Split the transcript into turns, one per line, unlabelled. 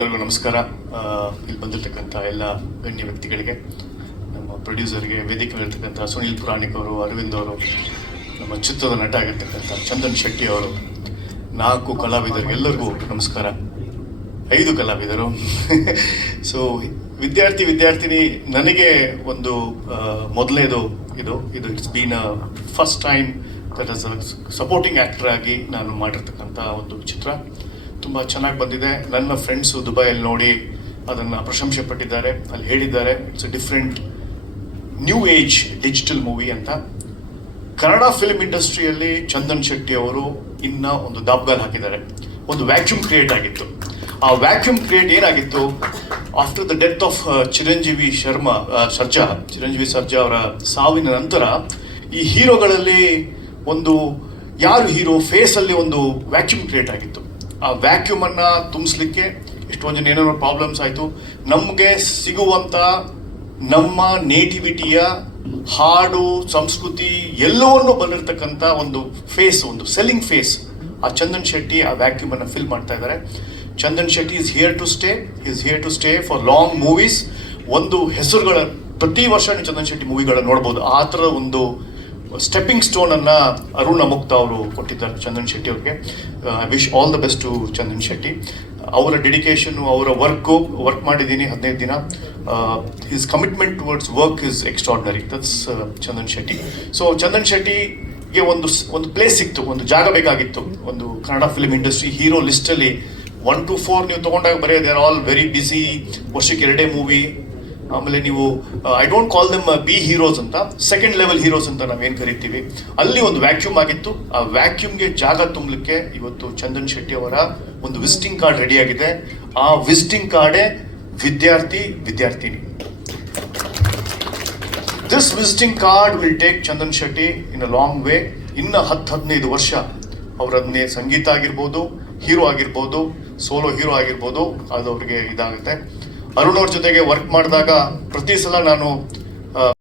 ಎಲ್ಲರಿಗೂ ನಮಸ್ಕಾರ. ಇಲ್ಲಿ ಬಂದಿರತಕ್ಕಂಥ ಎಲ್ಲ ಗಣ್ಯ ವ್ಯಕ್ತಿಗಳಿಗೆ, ನಮ್ಮ ಪ್ರೊಡ್ಯೂಸರ್ಗೆ ವೇದಿಕೆ ಇರ್ತಕ್ಕಂಥ ಸುನೀಲ್ ಪುರಾಣಿಕ್ ಅವರು, ಅರವಿಂದ್ ಅವರು, ನಮ್ಮ ಚಿತ್ರದ ನಟ ಆಗಿರ್ತಕ್ಕಂಥ ಚಂದನ್ ಶೆಟ್ಟಿ ಅವರು, ನಾಲ್ಕು ಕಲಾವಿದರು ಎಲ್ಲರಿಗೂ ನಮಸ್ಕಾರ. ಐದು ಕಲಾವಿದರು. ಸೊ ವಿದ್ಯಾರ್ಥಿ, ವಿದ್ಯಾರ್ಥಿನಿ, ನನಗೆ ಒಂದು ಮೊದಲೇದು ಇದು. ಇದು it's been a first time supporting actor ಆಗಿ ನಾನು ಮಾಡಿರ್ತಕ್ಕಂಥ ಒಂದು ಚಿತ್ರ. ತುಂಬ ಚೆನ್ನಾಗಿ ಬಂದಿದೆ. ನನ್ನ ಫ್ರೆಂಡ್ಸು ದುಬೈಯಲ್ಲಿ ನೋಡಿ ಅದನ್ನು ಪ್ರಶಂಸೆ ಪಟ್ಟಿದ್ದಾರೆ. ಅಲ್ಲಿ ಹೇಳಿದ್ದಾರೆ it's a different new age digital movie ಅಂತ. ಕನ್ನಡ ಫಿಲ್ಮ್ ಇಂಡಸ್ಟ್ರಿಯಲ್ಲಿ ಚಂದನ್ ಶೆಟ್ಟಿ ಅವರು ಇನ್ನ ಒಂದು ದಾಬ್ಗಾಲ್ ಹಾಕಿದ್ದಾರೆ. ಒಂದು ವ್ಯಾಕ್ಯೂಮ್ ಕ್ರಿಯೇಟ್ ಆಗಿತ್ತು. ಆ ವ್ಯಾಕ್ಯೂಮ್ ಕ್ರಿಯೇಟ್ ಏನಾಗಿತ್ತು? After the death of Chiranjeevi Sharma Sarja, Chiranjeevi Sarja ಅವರ ಸಾವಿನ ನಂತರ ಈ ಹೀರೋಗಳಲ್ಲಿ ಒಂದು ಯಾರು ಹೀರೋ ಫೇಸಲ್ಲಿ ಒಂದು ವ್ಯಾಕ್ಯೂಮ್ ಕ್ರಿಯೇಟ್ ಆಗಿತ್ತು. ಆ ವ್ಯಾಕ್ಯೂಮ್ ಅನ್ನ ತುಂಬಿಸ್ಲಿಕ್ಕೆ ಎಷ್ಟೊಂದು ಜನ ಏನೇನೋ ಪ್ರಾಬ್ಲಮ್ಸ್ ಆಯಿತು. ನಮಗೆ ಸಿಗುವಂತ ನಮ್ಮ ನೇಟಿವಿಟಿಯ ಹಾಡು, ಸಂಸ್ಕೃತಿ ಎಲ್ಲವನ್ನು ಬಂದಿರತಕ್ಕಂಥ ಒಂದು ಫೇಸ್ ಒಂದು ಸೆಲ್ಲಿಂಗ್ ಫೇಸ್ ಆ ಚಂದನ್ ಶೆಟ್ಟಿ ಆ ವ್ಯಾಕ್ಯೂಮ್ ಅನ್ನ ಫಿಲ್ ಮಾಡ್ತಾ ಇದ್ದಾರೆ Chandan Shetty is here to stay is here to stay for long movies ಒಂದು ಹೆಸರುಗಳ ಪ್ರತಿ ವರ್ಷ ಚಂದನ್ ಶೆಟ್ಟಿ ಮೂವಿಗಳನ್ನ ನೋಡ್ಬೋದು. ಆ ಥರ ಒಂದು ಸ್ಟೆಪ್ಪಿಂಗ್ ಸ್ಟೋನ್ ಅನ್ನ ಅರುಣ್ ಅಮುಕ್ತ ಅವರು ಕೊಟ್ಟಿದ್ದಾರೆ ಚಂದನ್ ಶೆಟ್ಟಿ ಅವ್ರಿಗೆ. I wish all the best to Chandan Shetty. ಅವರ ಡೆಡಿಕೇಶನ್ ಅವರ ವರ್ಕು ವರ್ಕ್ ಮಾಡಿದ್ದೀನಿ ಹದಿನೈದು ದಿನ. His commitment towards work is extraordinary that's Chandan Shetty. So Chandan ಶೆಟ್ಟಿಗೆ ಒಂದು ಒಂದು ಪ್ಲೇಸ್ ಸಿಕ್ತು, ಒಂದು ಜಾಗ ಬೇಕಾಗಿತ್ತು. ಒಂದು ಕನ್ನಡ ಫಿಲ್ಮ್ ಇಂಡಸ್ಟ್ರಿ ಹೀರೋ ಲಿಸ್ಟಲ್ಲಿ ಒನ್ ಟು ಫೋರ್ ನೀವು ತೊಗೊಂಡಾಗ ಬರೀ they are all very busy ವರ್ಷಕ್ಕೆ ಎರಡೇ ಮೂವಿ ಆಮೇಲೆ ನೀವು I don't call them B heroes ಅಂತ ಸೆಕೆಂಡ್ ಲೆವೆಲ್ ಹೀರೋಸ್ ಅಂತ ನಾವೇನು ಕರಿತೀವಿ. ಅಲ್ಲಿ ಒಂದು ವ್ಯಾಕ್ಯೂಮ್ ಆಗಿತ್ತು. ಆ ವ್ಯಾಕ್ಯೂಮ್ಗೆ ಜಾಗ ತುಂಬಲಿಕ್ಕೆ ಇವತ್ತು ಚಂದನ್ ಶೆಟ್ಟಿ ಅವರ ಒಂದು ವಿಸಿಟಿಂಗ್ ಕಾರ್ಡ್ ರೆಡಿ ಆಗಿದೆ. ಆ ವಿಸಿಟಿಂಗ್ ಕಾರ್ಡೇ ವಿದ್ಯಾರ್ಥಿ, ವಿದ್ಯಾರ್ಥಿನಿ. This visiting card will take Chandan Shetty in a long way ಇನ್ನು ಹತ್ತು ಹದಿನೈದು ವರ್ಷ ಅವರನ್ನೇ ಸಂಗೀತ ಆಗಿರ್ಬೋದು ಹೀರೋ ಆಗಿರ್ಬೋದು ಸೋಲೋ ಹೀರೋ ಆಗಿರ್ಬೋದು, ಅದು ಅವರಿಗೆ ಇದಾಗುತ್ತೆ. ಅರುಣ್ ಅವ್ರ ಜೊತೆಗೆ ವರ್ಕ್ ಮಾಡಿದಾಗ ಪ್ರತಿ ಸಲ ನಾನು